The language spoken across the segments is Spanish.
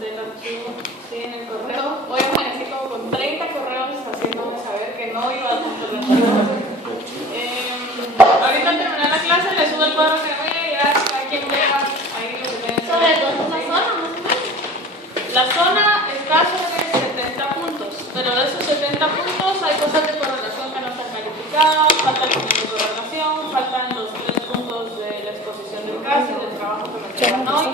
del archivo, sí, en el correo. Hoy amanecí como con 30 correos haciéndome saber que no iba a junto el archivo. Ahorita al terminar la clase le subo el cuadro que voy a llegar a quien vea ahí lo que tenga. ¿Sobre todo la zona más o menos? La zona está sobre 70 puntos, pero de esos 70 puntos hay cosas de correlación que no están calificadas, falta el punto de correlación, faltan los 3 puntos de la exposición del caso y del trabajo que me entregan hoy,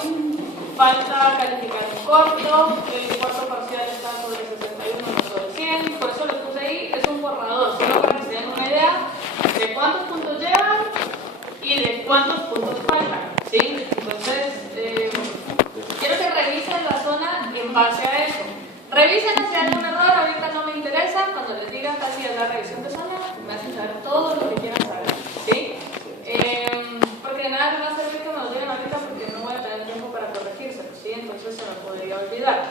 falta calificar un corto, el corto parcial está sobre 61, no sobre 100, por eso lo puse ahí, es un formador, solo para que se den una idea de cuántos puntos llevan y de cuántos puntos faltan, ¿sí? Entonces, quiero que revisen la zona en base a eso. Revisen si hay algún error, ahorita no me interesa, cuando les diga casi es la revisión de zona, me hacen saber todo lo que quieran saber, ¿sí? Porque de nada me va a servir que me lo digan ahorita porque no voy a tener tiempo para corregírselo, ¿sí? Entonces se me podría olvidar.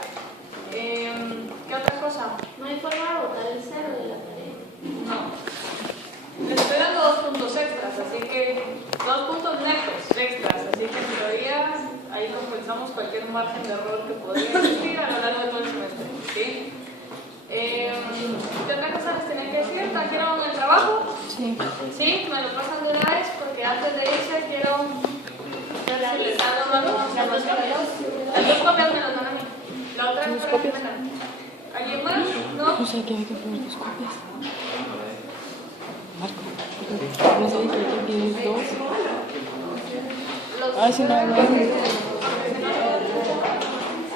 ¿Qué otra cosa? No hay forma de botar el cero de la tarea. No. Les estoy dando 2 puntos extras, así que 2 puntos netos extras, así que en teoría ahí compensamos cualquier margen de error que podría existir a lo largo de todo el semestre, ¿sí? ¿Qué otra cosa les tenía que decir? ¿Trajeron el trabajo? Sí. ¿Sí? ¿Me lo pasan de una vez? Porque antes de irse quiero... Si les dan las dos copias me las dan a mí. La otra es para que me dan. ¿Alguien más? ¿No? O sea que hay que poner 2 copias. Marco, no sé si hay que pedir 2. Ah, si no, no.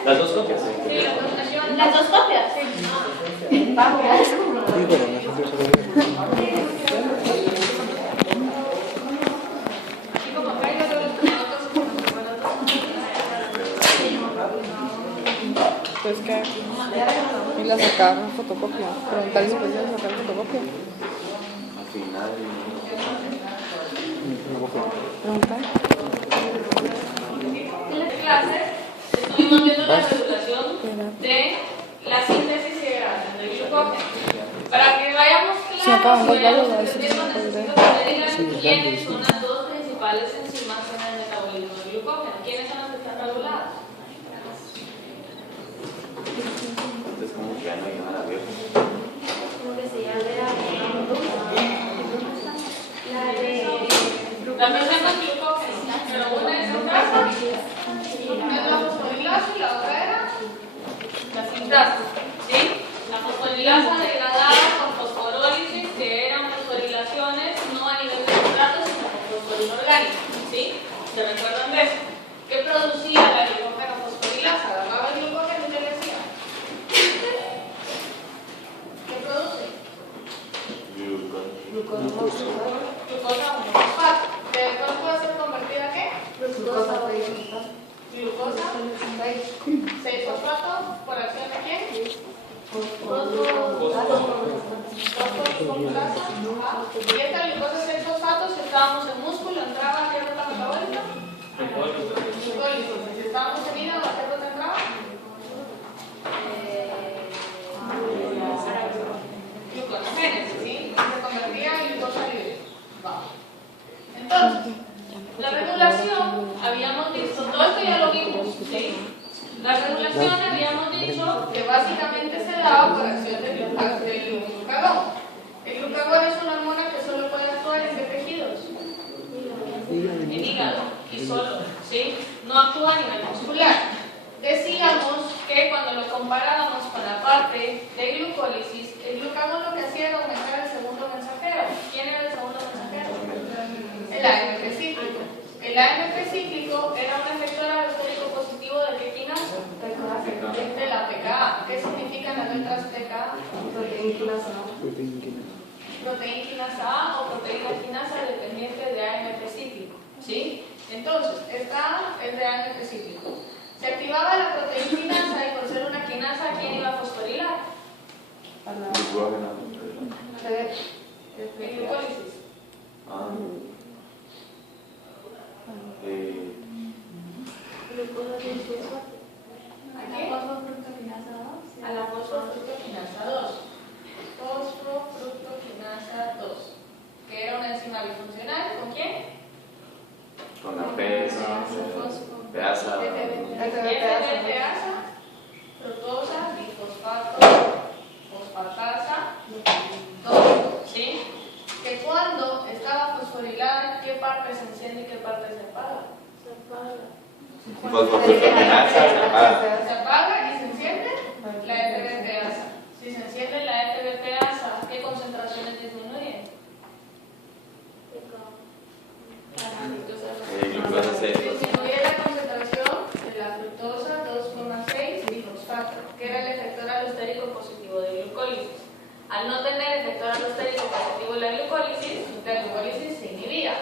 ¿Las 2 copias? Sí, ¿Las 2 copias? Sí. Así como acá yo creo que los otros como los Pues que ir a sacar fotocopia. Preguntarle si pueden sacar fotocopia. Al final. Preguntar. En las clases estuvimos viendo la regulación de la síntesis y degradación del glucógeno. Para que vayamos Se acaban claros y los vayamos valores, a ver si entendiendo, se necesito puede que me digan quiénes son las 2 principales enzimas en el metabolismo del glucógeno. ¿Quiénes son las que están reguladas? Entonces, como que ya no hay nada abierto. Como que se llama La presenta glucógeno, pero una es sintasa, es la fosfolilasa y la otra era la sintasa, ¿sí? La fosfolilasa degradada con fosforólisis, que eran fosforilaciones no a nivel de sustrato, sino con fosforilo orgánico, ¿sí? ¿Se recuerdan de eso? ¿Qué producía la glucógeno fosforilasa? Agarraba el glucógeno y ¿qué le hacía? ¿Qué produce? Glucosa monofosfato. ¿De cuál puede ser convertida a qué? Glucosa 6-fosfato. ¿Por acción de quién? Fosfolipasa. Y esta glucosa 6-fosfato, si estábamos en músculo, entraba a qué ruta metabólica? Glucólisis. Si estábamos en hígado, ¿a qué ruta entraba? Gluconogénesis, ¿sí? Se convertía en glucosa libre. Entonces, la regulación, habíamos visto, todo esto ya lo vimos, ¿sí? La regulación habíamos dicho que básicamente se daba por acción del glucagón. El glucagón es una hormona que solo puede actuar en qué tejidos? En hígado y solo, ¿sí? No actúa a nivel muscular. Decíamos que cuando lo comparábamos con la parte de glucólisis, el glucagón lo que hacía era aumentar el segundo mensajero. ¿Quién era el segundo mensajero? El AMP cíclico. El AMP cíclico era un efector alostérico positivo de qué quinasa? De la PKA. ¿Qué significan las letras PKA? Proteína quinasa A o proteína quinasa dependiente de AMP cíclico, ¿sí? Entonces, esta es de AMP cíclico. Se activaba la proteína quinasa y por ser una quinasa, ¿quién iba a fosforilar? En glucólisis. A la fosfofructoquinasa 2. Fosfofructoquinasa 2. Que era una enzima bifuncional. ¿Con quién? Con la peasa. Peasa. Fosforoquinasa se apaga. Se apaga y se enciende la FBPasa. Si se enciende la FBPasa, ¿qué concentraciones disminuyen? Glucosa 6. Disminuye la concentración de la fructosa 2,6 difosfato, que era el efector alostérico positivo de glucólisis. Al no tener efector alostérico positivo la glucólisis se inhibía.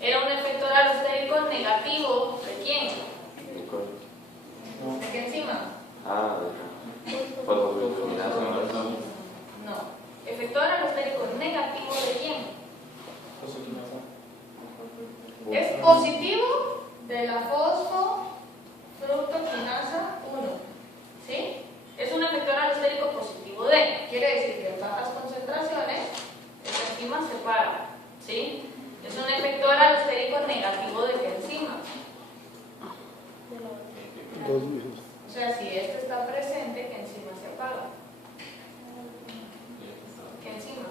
Era un efector alostérico negativo ¿de quién? ¿De qué enzima? Fosforoquinasa. No. Efector alostérico negativo ¿de quién? Es positivo de la fosfofructoquinasa 1. ¿Sí? Es un efector alostérico positivo de. Quiere decir que en bajas concentraciones esta enzima se para. ¿Sí? Es un efector alostérico negativo de qué enzima. O sea, si este está presente, ¿qué enzima se apaga? ¿Qué enzima?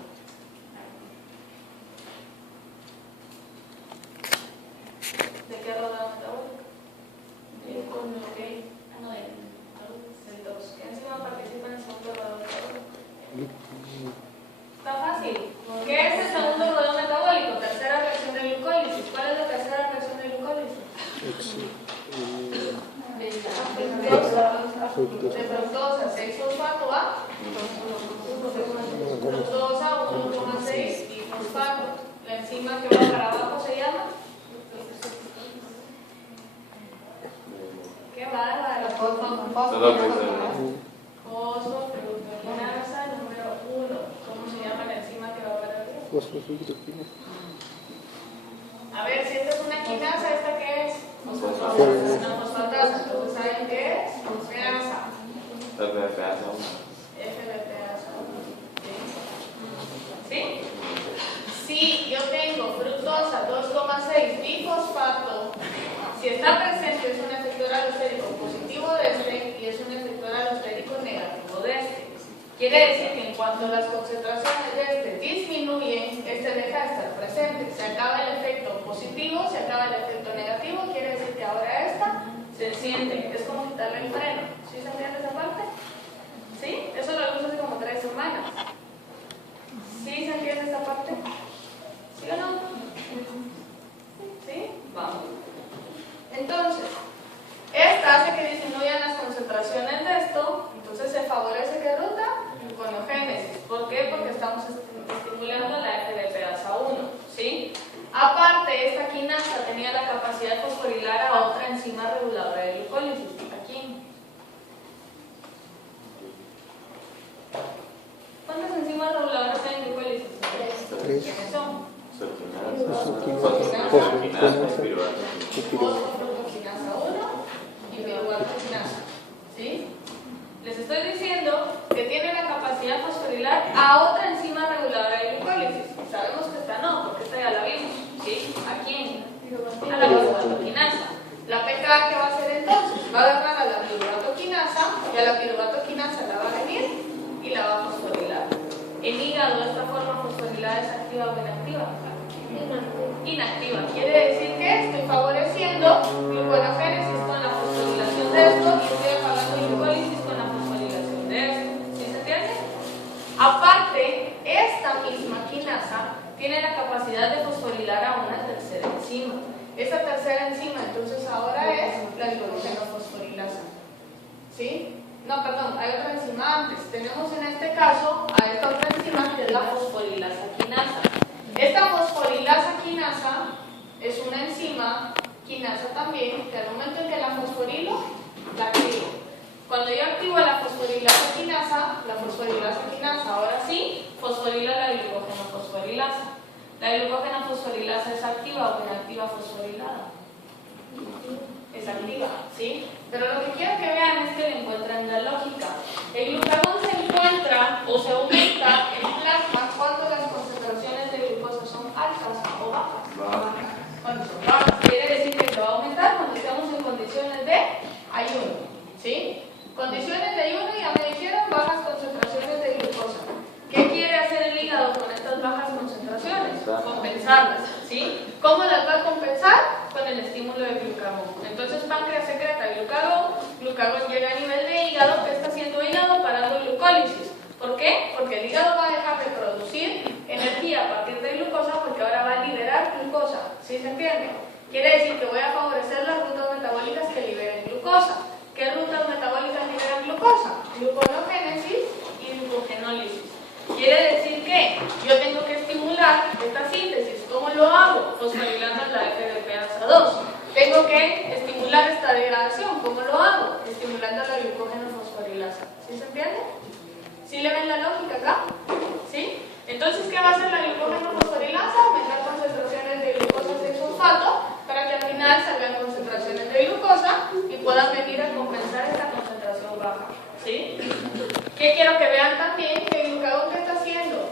¿De qué rodado metabólico? Del 2. ¿Qué enzima participa en el segundo rodado metabólico? Está fácil. ¿Qué es el segundo rodado metabólico? Tercera reacción de glucólisis. ¿Cuál es la tercera reacción de glucólisis? De fructosa 6-fosfato a fructosa 1,6 difosfato. La enzima que va para abajo se llama. ¡Qué bárbaro! Fosfofructoquinasa número 1. ¿Cómo se llama la enzima que va para arriba? Fosfofructoquinasa. A ver, si esta es una quinasa, ¿esta qué es? Una fosfatasa. Entonces, ¿saben qué es? Fosfeasa. FBPasa 1. FBPasa 1. ¿Sí? Si yo tengo fructosa 2,6 difosfato, si está presente es un efector alostérico positivo de este y es un efector alostérico negativo de este. Quiere decir que en cuanto las concentraciones de este disminuyen, este deja de estar presente. Se acaba el efecto positivo, se acaba el efecto negativo, quiere decir que ahora esta se enciende. Es como quitarle el freno. ¿Sí se entiende esa parte? ¿Sí? Eso lo uso hace como 3 semanas. ¿Sí se entiende esa parte? ¿Sí o no? ¿Sí? Vamos. Entonces, esta hace que disminuyan las concentraciones de esto, entonces se favorece ¿qué ruta? Gluconeogénesis. ¿Por qué? Porque estamos estimulando la FBPasa 1, ¿sí? Aparte, esta quinasa tenía la capacidad de fosforilar a otra enzima reguladora de glucólisis. Aquí. ¿Cuántas enzimas reguladoras hay en glucólisis? 3. ¿Quiénes son? Fosforoquinasa, Fosfofructoquinasa 1 y piruvato-quinasa. ¿Sí? Les estoy diciendo que tiene la capacidad de fosforilar a otra enzima reguladora de glucólisis. Sabemos que esta no, porque esta ya la vimos. ¿Sí? ¿A quién? A la piruvato-quinasa. La pKa, ¿qué va a hacer entonces? Va a agarrar a la piruvato-quinasa y a la piruvato-quinasa la va a venir y la va a fosforilar. El hígado de esta forma fosforilada es activa o inactiva. Inactiva. Quiere decir que estoy favoreciendo gluconeogénesis con la fosforilación de esto y estoy apagando glucólisis con la fosforilación de esto. ¿Sí se entiende? Aparte, esta misma quinasa tiene la capacidad de fosforilar a una tercera enzima. Esta tercera enzima entonces ahora es la glucogenofosforilasa. ¿Sí? No, perdón, hay otra enzima antes. Tenemos en este caso a esta otra enzima que es la fosforilasa quinasa. Esta fosforilasa quinasa es una enzima quinasa también que al momento en que la fosforilo, la activo. Cuando yo activo la fosforilasa quinasa ahora sí fosforila la glucogenofosforilasa. La glucogenofosforilasa es activa o inactiva fosforilada. Es activa, ¿sí? Pero lo que quiero que vean es que le encuentran la lógica. El glucagón se encuentra o se aumenta en plasma cuando las concentraciones de glucosa son altas o bajas. Cuando son bajas, quiere decir que se va a aumentar cuando estamos en condiciones de ayuno, ¿sí? Condiciones de ayuno ya me dijeron bajas concentraciones de glucosa. ¿Qué quiere hacer el hígado con estas bajas concentraciones? Compensarlas, ¿sí? ¿Cómo las va a compensar? Con el estímulo de glucagón. Entonces páncreas secreta glucagón, glucagón llega a nivel de hígado. ¿Qué está haciendo hígado? Parando glucólisis. ¿Por qué? Porque el hígado va a dejar de producir energía a partir de glucosa porque ahora va a liberar glucosa. ¿Sí se entiende? Quiere decir que voy a favorecer las rutas metabólicas que liberen glucosa. ¿Qué rutas metabólicas liberan glucosa? Gluconogénesis y glucogenólisis. Quiere decir que yo tengo que estimular esta síntesis. ¿Cómo lo hago? Fosforilando la FDPasa2. Tengo que estimular esta degradación. ¿Cómo lo hago? Estimulando la glucógeno fosforilasa. ¿Sí se entiende? ¿Sí le ven la lógica acá? ¿Sí? Entonces, ¿qué va a hacer la glucógeno fosforilasa? Aumentar concentraciones de glucosa 6-fosfato para que al final salgan concentraciones de glucosa y puedan venir a compensar esta concentración baja. ¿Sí? ¿Qué quiero que vean también? Que el glucagón, ¿qué está haciendo?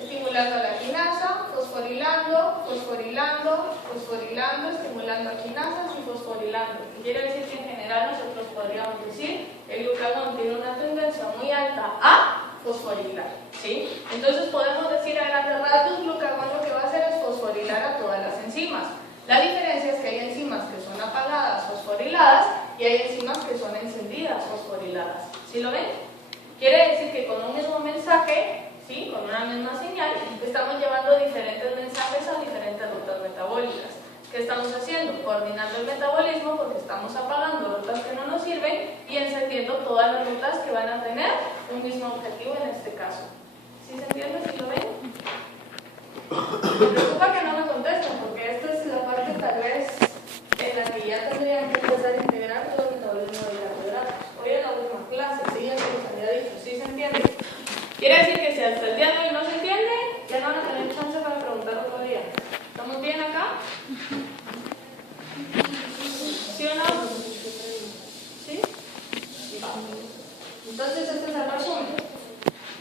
Estimulando a la quinasa, fosforilando, fosforilando, fosforilando, estimulando a quinasas y fosforilando. Quiere decir que en general nosotros podríamos decir que el glucagón tiene una tendencia muy alta a fosforilar. ¿Sí? Entonces podemos decir a grandes rasgos, glucagón lo que va a hacer es fosforilar a todas las enzimas. La diferencia es que hay enzimas que son apagadas, fosforiladas, y hay enzimas que son encendidas, fosforiladas. ¿Sí lo ven? Quiere decir que con un mismo mensaje, ¿sí?, con una misma señal, estamos llevando diferentes mensajes a diferentes rutas metabólicas. ¿Qué estamos haciendo? Coordinando el metabolismo porque estamos apagando rutas que no nos sirven y encendiendo todas las rutas que van a tener un mismo objetivo en este caso. ¿Sí se entiende? ¿Sí lo ven? Me preocupa que no me contesten porque esta es la parte tal vez en la que ya tendrían que empezar a integrar todo el metabolismo de carbohidratos. Hoy es la última clase, sí, ya se los había dicho. ¿Sí se entiende? Quiere decir que si hasta el día de hoy no se entiende, ya no van a tener chance para preguntar otro día. ¿Estamos bien acá? ¿Sí o no? ¿Sí? Entonces este es el resumen.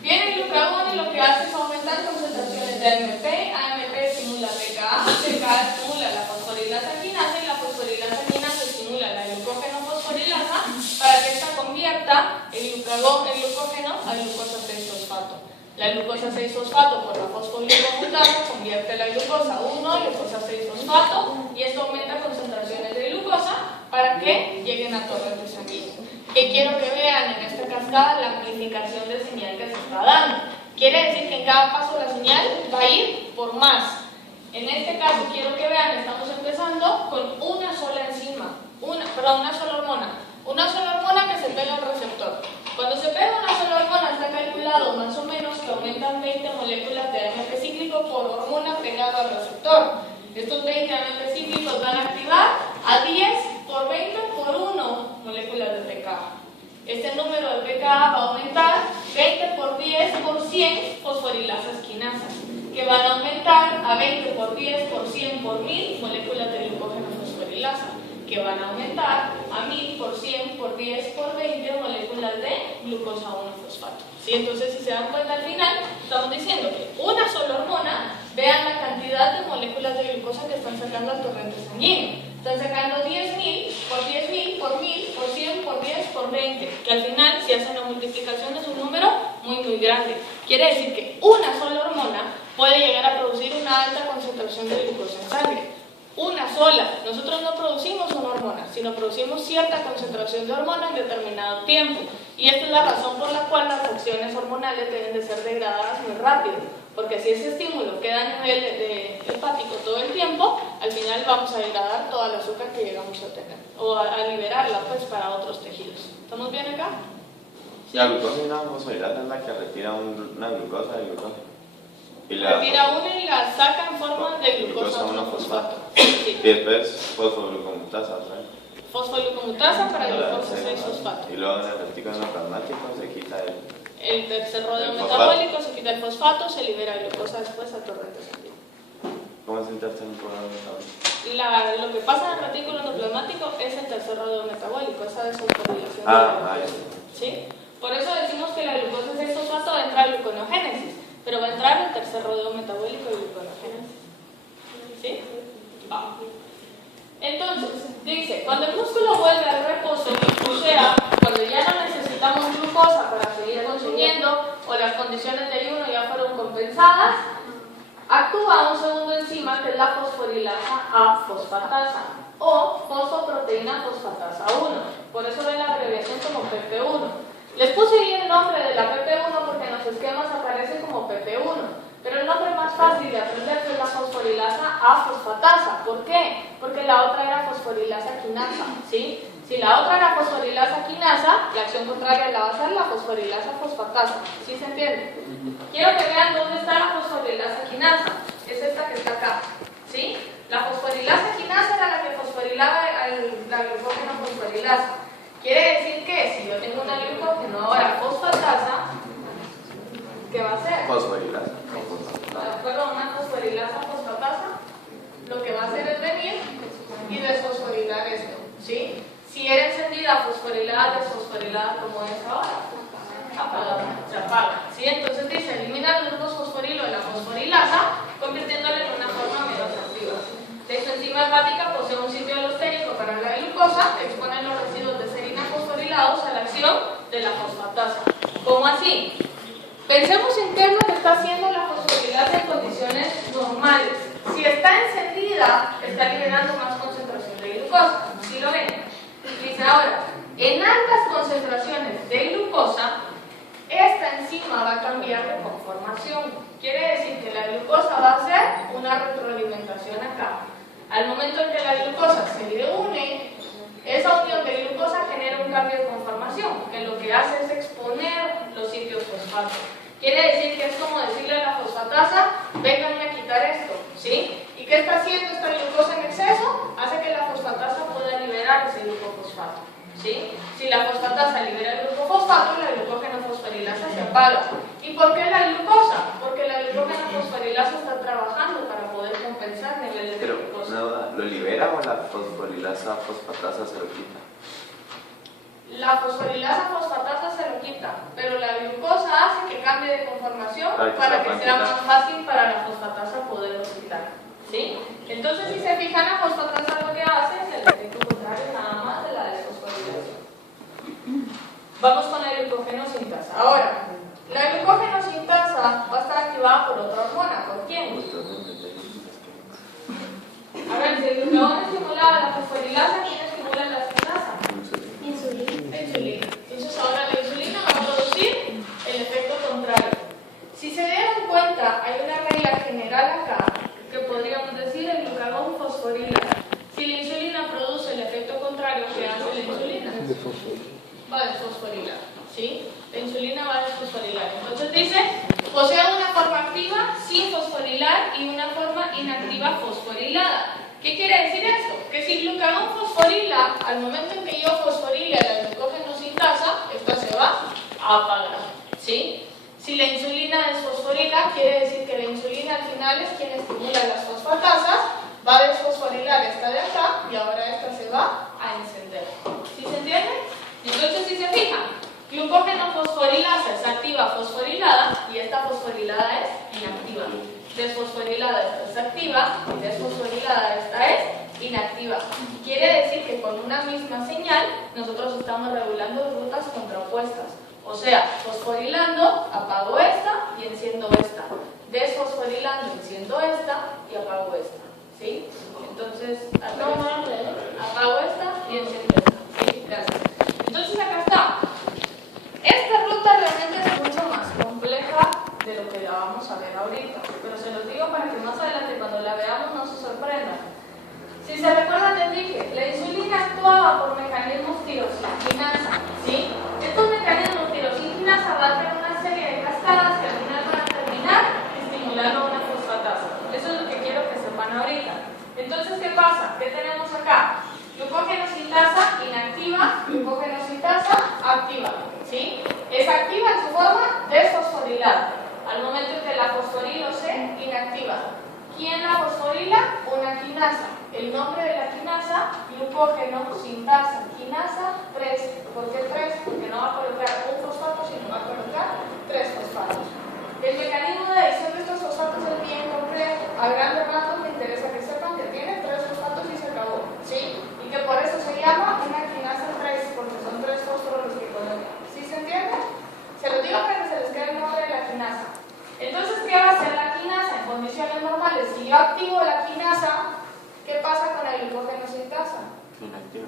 Viene el glucagón y lo que hace es aumentar concentraciones de AMP. AMP estimula PKA, PKA estimula la fosforilasa quinasa y la fosforilasa quinasa estimula la glucógeno fosforilasa para que ésta convierta el glucógeno a glucosa 6-fosfato. La glucosa 6-fosfato por la fosfoglucomutasa convierte la glucosa 1 a glucosa 6-fosfato y esto aumenta concentraciones de glucosa para que lleguen a torrentes sanguíneos. ¿Qué quiero que vean en esta cascada? La amplificación de señal que se está dando. Quiere decir que en cada paso la señal va a ir por más. En este caso quiero que vean, estamos empezando con una sola enzima, una sola hormona. Una sola hormona que se pega al receptor. Cuando se pega una sola hormona está calculado más o menos que aumentan 20 moléculas de AMP cíclico por hormona pegado al receptor. Estos 20 AMP cíclicos van a activar a 10 por 20 por 1 moléculas de pKa. Este número de pKa va a aumentar 20 por 10 por 100 fosforilasas quinasas, que van a aumentar a 20 por 10 por 100 por 1000 moléculas de glucógeno fosforilasa, que van a aumentar a 1000 por 100 por 10 por 20 moléculas de glucosa 1-fosfato. ¿Sí? Entonces, si se dan cuenta al final, estamos diciendo que una sola hormona, vean la cantidad de moléculas de glucosa que están sacando al torrente sanguíneo. Están sacando 10.000 por 10.000 por 1000 por 100 por 10 por 20, que al final, si hacen la multiplicación, es un número muy grande. Quiere decir que una sola hormona puede llegar a producir una alta concentración de glucosa en sangre. Una sola. Nosotros no producimos una hormona, sino producimos cierta concentración de hormona en determinado tiempo. Y esta es la razón por la cual las acciones hormonales deben de ser degradadas muy rápido. Porque si ese estímulo queda a nivel hepático todo el tiempo, al final vamos a degradar toda la azúcar que llegamos a tener. O a liberarla pues para otros tejidos. ¿Estamos bien acá? La glucosa y una fosforilasa es la que retira una glucosa de glucógeno. Retira una y la saca en forma de glucosa 1-fosfato. Sí. Y después fosfoglucomutasa otra vez. Fosfoglucomutasa para glucosa 6-fosfato. Y luego en el retículo endoplasmático se quita el tercer rodeo metabólico, se quita el fosfato, se libera glucosa después a torrente sanguíneo. ¿Cómo es el tercer rodeo metabólico? Lo que pasa en el retículo endoplasmático es el tercer rodeo metabólico, esa desfosforilación. ¿Sí? Por eso decimos que la glucosa 6-fosfato va a entrar en gluconogénesis, pero va a entrar el tercer rodeo metabólico de gluconogénesis. ¿Sí? Va. Entonces, dice, cuando el músculo vuelve al reposo, o sea, cuando ya no necesitamos glucosa para seguir consumiendo o las condiciones de ayuno ya fueron compensadas, actúa un segundo enzima que es la fosforilasa A-fosfatasa. o fosfoproteína fosfatasa 1. Por eso ven la abreviación como PP1. Les puse ahí el nombre de la PP1 porque en los esquemas aparece como PP1. Pero el nombre más fácil de aprender es la fosforilasa A-fosfatasa. ¿Por qué? Porque la otra era fosforilasa quinasa, ¿sí? Si la otra era fosforilasa quinasa, la acción contraria la va a ser la fosforilasa fosfatasa. ¿Sí se entiende? Quiero que vean dónde está la fosforilasa quinasa. Es esta que está acá, ¿sí? La fosforilasa quinasa era la que fosforilaba la glucógeno fosforilasa. Quiere decir que si yo tengo una glucógeno ahora fosfatasa, ¿qué va a hacer? Fosforilasa. Perdón, una fosforilasa fosfatasa, lo que va a hacer es venir y desfosforilar esto, ¿sí? Si era encendida, fosforilada, desfosforilada como es ahora, apagada, se apaga, ¿sí? Entonces dice, elimina el grupo fosforilo de la fosforilasa, convirtiéndole en una forma menos activa. La enzima hepática posee un sitio alosténico para la glucosa, expone los residuos de serina fosforilados a la acción de la fosfatasa. ¿Cómo así? Pensemos en qué es lo que está haciendo la fosforilasa en condiciones normales. Si está encendida, está liberando más concentración de glucosa. ¿Sí lo ven? Dice ahora, en altas concentraciones de glucosa, esta enzima va a cambiar de conformación. Quiere decir que la glucosa va a hacer una retroalimentación acá. Al momento en que la glucosa se le une, esa unión de glucosa genera un cambio de conformación, que lo que hace es exponer los sitios fosfatos. Quiere decir que es como decirle a la fosfatasa, vénganme a quitar esto, ¿sí? ¿Y qué está haciendo esta glucosa en exceso? Hace que la fosfatasa pueda liberar ese glucofosfato, ¿sí? Si la fosfatasa libera el glucofosfato, la glucógeno fosforilasa se apaga. ¿Y por qué la glucosa? Porque la glucógeno fosforilasa está trabajando para poder compensar niveles de glucosa. Pero, una duda, ¿lo libera o la fosforilasa fosfatasa se lo quita? La fosforilasa fosfatasa se lo quita, pero la glucosa hace que cambie de conformación para que sea más fácil para la fosfatasa poderlo quitar, ¿sí? Entonces, si se fijan, la fosfatasa lo que hace es el efecto contrario nada más de la desfosforilación. Vamos con la glucógeno sintasa. Ahora, la glucógeno sintasa va a estar activada por otra hormona. ¿Por quién? A ver, si el glucagón estimula la fosforilasa, ¿quién estimula la sintasa? Insulina. Insulina. Entonces ahora la insulina va a producir el efecto contrario. Si se dieron cuenta, hay una regla general acá que podríamos decir el glucagón fosforila. Si la insulina produce el efecto contrario, ¿qué hace la insulina? Va a desfosforilar, ¿sí? La insulina va a desfosforilar. Entonces dice, posee una forma activa sin fosforilar y una forma inactiva fosforilada. ¿Qué quiere decir esto? Que si el glucagón fosforila, al momento en que yo fosforile la glucógeno sintasa, esta se va a apagar, ¿sí? Si la insulina desfosforila, quiere decir que la insulina al final es quien estimula las fosfatasas, va a desfosforilar esta de acá y ahora esta se va a encender. ¿Sí se entiende? Entonces, si se fijan, glucógeno fosforilasa es activa fosforilada y esta fosforilada es inactiva. Desfosforilada esta es activa y desfosforilada esta es inactiva. Quiere decir que con una misma señal nosotros estamos regulando rutas contrapuestas. O sea, fosforilando, apago esta y enciendo esta. Desfosforilando, enciendo esta y apago esta. ¿Sí? Entonces, apago esta y enciendo esta. ¿Sí? Gracias. Entonces acá está. Esta ruta realmente es mucho más compleja de lo que la vamos a ver ahorita, pero se los digo para que más adelante cuando la veamos no se sorprendan. Si se recuerdan, les dije, la insulina actuaba por mecanismos tirosina-quinasa, ¿sí? Estos mecanismos tirosina-quinasa abarcan una serie de cascadas que al final van a terminar estimulando una fosfatasa. Eso es lo que quiero que sepan ahorita. Entonces, ¿qué pasa? ¿Qué tenemos acá? Glucógeno sintasa inactiva, glucógeno sintasa activa, ¿sí? Es activa en su forma desfosforilada. Al momento en que la fosforilo se inactiva. ¿Quién la fosforila? Una quinasa. El nombre de la quinasa, glucógeno sintasa quinasa 3. ¿Por qué 3? Porque no va a colocar un fosfato, sino va a colocar 3 fosfatos. El mecanismo de adición de estos fosfatos es bien complejo. A grandes rasgos me interesa que sepan que tiene 3 fosfatos y se acabó, ¿sí? Y que por eso se llama una quinasa 3, porque son 3 fósforos los que colocan. ¿Sí se entiende? Se los digo para que se les quede el nombre de la quinasa. Entonces, ¿qué va a hacer la quinasa en condiciones normales? Si yo activo la quinasa, ¿Qué pasa con el glucógeno sin tasa? Inactivo.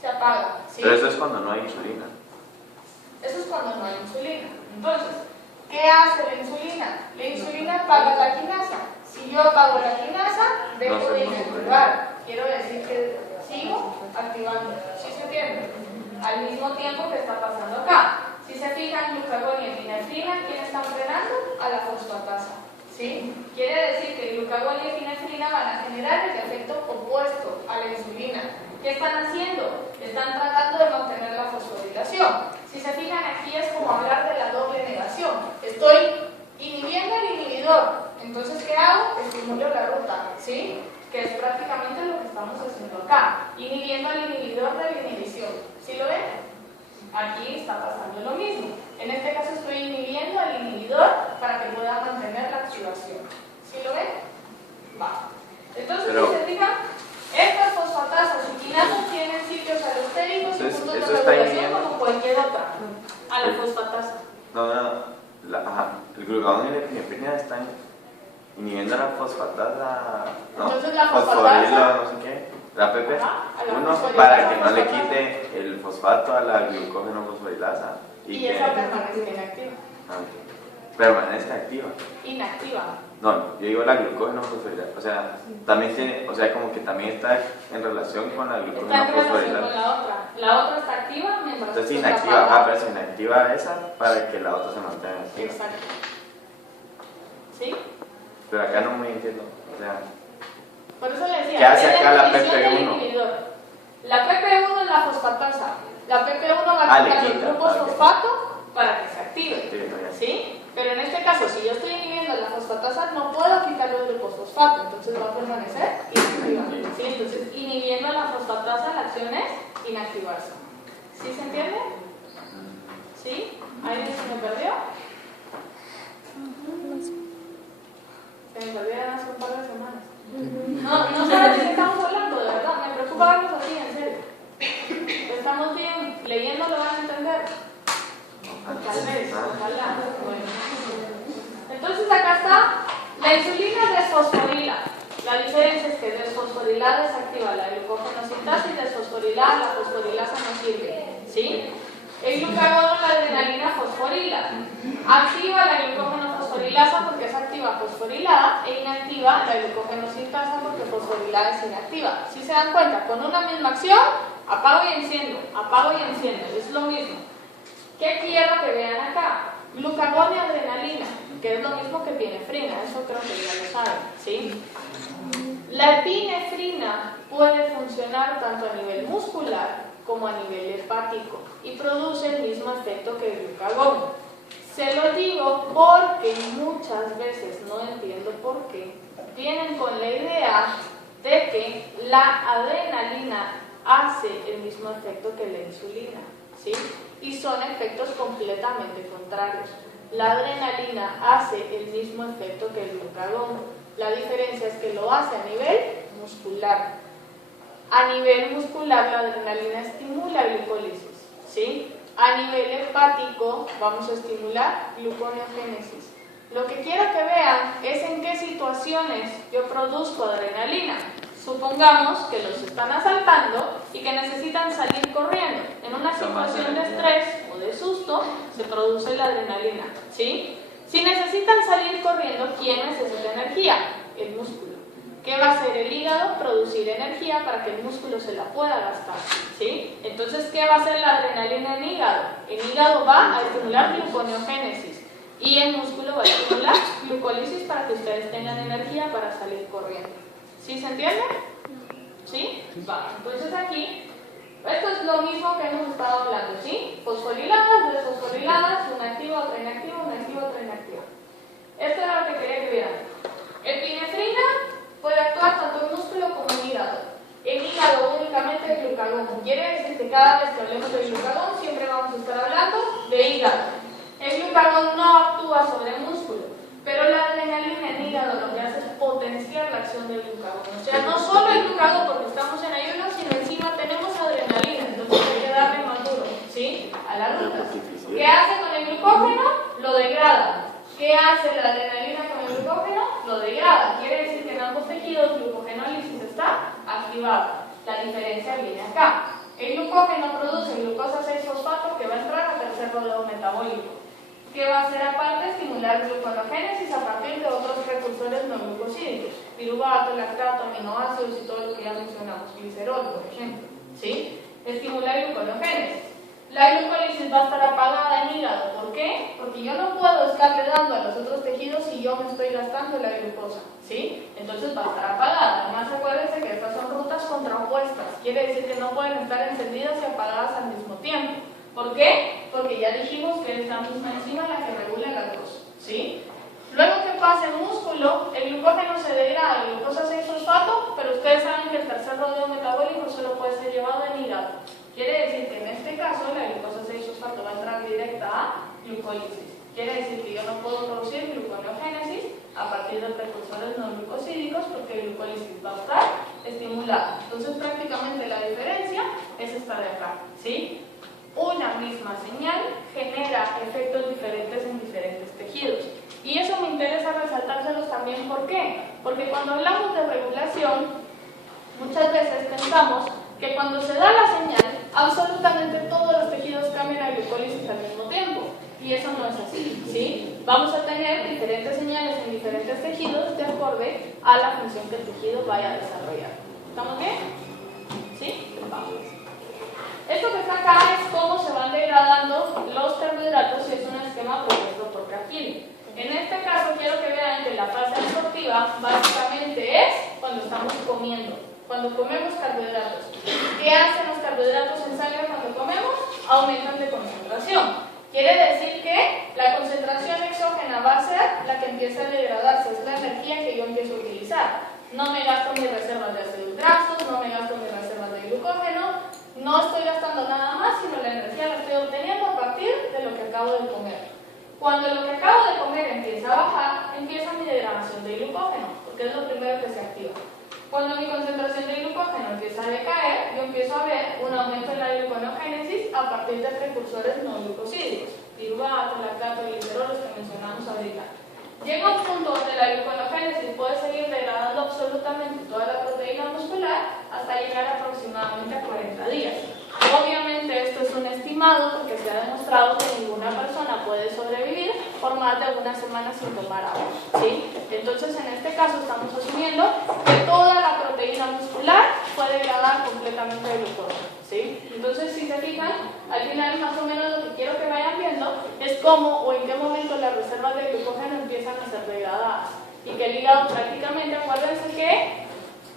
Se apaga, ¿sí? Pero eso es cuando no hay insulina. Eso es cuando no hay insulina. Entonces, ¿qué hace la insulina? La insulina apaga la quinasa. Si yo apago la quinasa, dejo de inactivar. Quiero decir que sigo activando. ¿Sí se entiende? Al mismo tiempo que está pasando acá. Si se fijan, glucagón y epinefrina, ¿quién están frenando? A la fosfatasa. ¿Sí? Quiere decir que el glucagón y epinefrina van a generar el efecto opuesto a la insulina. ¿Qué están haciendo? Están tratando de mantener la fosforilación. Si se fijan, aquí es como hablar de la doble negación. Estoy inhibiendo el inhibidor. Entonces, ¿qué hago? Estimulo la ruta, ¿sí? Que es prácticamente lo que estamos haciendo acá. Inhibiendo al inhibidor de la inhibición. ¿Sí lo ven? Aquí está pasando lo mismo. En este caso estoy inhibiendo al inhibidor para que pueda mantener la activación. ¿Sí lo ven? Va. Entonces, si se fijan, estas fosfatasas y quinasas tienen sitios alostéricos y puntos de regulación como cualquier otra. A la fosfatasa. El glucagón y la epinefrina están inhibiendo la fosfatasa. ¿No? Entonces la fosforilo, no sé qué. La PP. Uno para que no le fosfatasa. quite el fosfato a la glucógeno fosforilasa. Y esa permanece inactiva. Permanece activa. Inactiva. No, yo digo la glucógeno fosforilasa. O sea, también tiene, o sea, como que también está en relación con la Está glucógeno en relación con fosforilasa. la otra. La otra está activa mientras Entonces esta está inactiva, apagada. pero se inactiva esa para que la otra se mantenga activa. Exacto. ¿Sí? Pero acá no me entiendo. O sea, Por eso le decía, ¿qué hace es acá la inhibición del PP1? inhibidor. La PP1 es la fosfatasa. La PP1 va a le quitar los quita, grupos ok. fosfato para que se active. Sí, no, ya. ¿Sí? Pero en este caso, si yo estoy inhibiendo la fosfatasa, no puedo quitar los grupos fosfato, entonces va a permanecer inactiva. ¿Sí? Entonces, inhibiendo la fosfatasa, la acción es inactivarse. ¿Sí se entiende? ¿Sí? ¿Alguien se me perdió? Se me perdieron hace un par de semanas. No saben de qué estamos hablando, de verdad. Me preocupa verlos así, en serio. Estamos bien, leyendo lo van a entender. Tal vez, ojalá. Bueno. Entonces acá está, la insulina desfosforila. La diferencia es que desfosforilada desactiva la glucógeno sintasa y desfosforilada la fosforilasa no sirve. ¿Sí? El glucagón o la adrenalina fosforila. Activa la glucógeno fosforilasa porque es activa fosforilada e inactiva la glucógeno sintasa porque fosforilada es inactiva. Si se dan cuenta, con una misma acción, apago y enciendo, es lo mismo. ¿Qué quiero que vean acá? Glucagón y adrenalina, que es lo mismo que epinefrina, eso creo que ya lo saben, ¿sí? La epinefrina puede funcionar tanto a nivel muscular como a nivel hepático y produce el mismo efecto que el glucagón. Se lo digo porque muchas veces, no entiendo por qué, vienen con la idea de que la adrenalina hace el mismo efecto que la insulina, ¿sí? Y son efectos completamente contrarios. La adrenalina hace el mismo efecto que el glucagón. La diferencia es que lo hace a nivel muscular. A nivel muscular la adrenalina estimula glucólisis, ¿sí? A nivel hepático vamos a estimular gluconeogénesis. Lo que quiero que vean es en qué situaciones yo produzco adrenalina. Supongamos que los están asaltando y que necesitan salir corriendo. En una situación de estrés o de susto se produce la adrenalina, ¿sí? Si necesitan salir corriendo, ¿quién necesita energía? El músculo. ¿Qué va a hacer el hígado? Producir energía para que el músculo se la pueda gastar, ¿sí? Entonces, ¿qué va a hacer la adrenalina en hígado? El hígado va a estimular gluconeogénesis y el músculo va a estimular glucólisis para que ustedes tengan energía para salir corriendo. ¿Sí se entiende? ¿Sí? Va. Entonces aquí, esto es lo mismo que hemos estado hablando, ¿sí? Fosforiladas, desfosforiladas, una activa, otra inactiva, una activa, otra inactiva. Esto era lo que quería que vieran. Epinefrina puede actuar tanto en músculo como en hígado. En hígado únicamente el glucagón. Quiere decir que cada vez que hablemos de glucagón siempre vamos a estar hablando de hígado. El glucagón no actúa sobre el músculo, pero la adrenalina en hígado lo que hace es potenciar la acción del glucagón. O sea, no solo el glucagón porque estamos en ayuno, sino encima tenemos adrenalina, entonces hay que darle más duro, ¿sí? A la ruta. ¿Qué hace con el glucógeno? Lo degrada. ¿Qué hace la adrenalina con el glucógeno? Lo degrada. Quiere decir que en ambos tejidos glucogenólisis está activada. La diferencia viene acá. El glucógeno produce glucosa 6-fosfato que va a entrar al tercer rodeo metabólico. ¿Qué va a hacer aparte? Estimular gluconogénesis a partir de otros precursores no glucosídicos, piruvato, lactato, aminoácidos y todo lo que ya mencionamos, glicerol, por ejemplo. ¿Sí? Estimular gluconogénesis. La glucólisis va a estar apagada en hígado. ¿Por qué? Porque yo no puedo estarle dando a los otros tejidos si yo me estoy gastando la glucosa. ¿Sí? Entonces va a estar apagada. Además, acuérdense que estas son rutas contrapuestas. Quiere decir que no pueden estar encendidas y apagadas al mismo tiempo. ¿Por qué? Porque ya dijimos que es la misma enzima la que regula las dos. ¿Sí? Luego que pasa el músculo, el glucógeno se degrada a glucosa 6-fosfato, pero ustedes saben que el tercer rodeo metabólico solo puede ser llevado en hígado. Quiere decir que en este caso la glucosa 6-fosfato va a entrar directa a glucólisis. Quiere decir que yo no puedo producir gluconeogénesis a partir de precursores no glucosídicos porque la glucólisis va a estar estimulada. Entonces prácticamente la diferencia es esta de acá. ¿Sí? Una misma señal genera efectos diferentes en diferentes tejidos. Y eso me interesa resaltárselos también. ¿Por qué? Porque cuando hablamos de regulación, muchas veces pensamos que cuando se da la señal, absolutamente todos los tejidos cambian a glucólisis al mismo tiempo. Y eso no es así, ¿sí? Vamos a tener diferentes señales en diferentes tejidos de acuerdo a la función que el tejido vaya a desarrollar. ¿Estamos bien? ¿Sí? Vamos. Esto que está acá es cómo se van degradando los carbohidratos y es un esquema propuesto por Capilli. En este caso quiero que vean que la fase absortiva básicamente es cuando estamos comiendo, cuando comemos carbohidratos. ¿Qué hacen los carbohidratos en sangre cuando comemos? Aumentan de concentración. Quiere decir que la concentración exógena va a ser la que empieza a degradarse, es la energía que yo empiezo a utilizar. No me gasto mis reservas de ácidos grasos, no me gasto mis reservas de glucógeno, no estoy gastando nada más, sino la energía la estoy obteniendo a partir de lo que acabo de comer. Cuando lo que acabo de comer empieza a bajar, empieza mi degradación de glucógeno, porque es lo primero que se activa. Cuando mi concentración de glucógeno empieza a decaer, yo empiezo a ver un aumento en la gluconeogénesis a partir de precursores no glucosídicos, piruvato, lactato, glicerol, los que mencionamos ahorita. Llega un punto donde la gluconeogénesis puede seguir degradando absolutamente toda la proteína muscular hasta llegar aproximadamente a 40 días. Obviamente esto es un estimado porque se ha demostrado que ninguna persona puede sobrevivir por más de una semana sin tomar agua, ¿sí? Entonces en este caso estamos asumiendo que toda la proteína muscular puede degradar completamente de glucosa, ¿sí? Entonces si se fijan, al final más o menos lo que quiero que vayan viendo es cómo o en qué momento las reservas de glucógeno empiezan a ser degradadas y que el hígado prácticamente, acuérdense que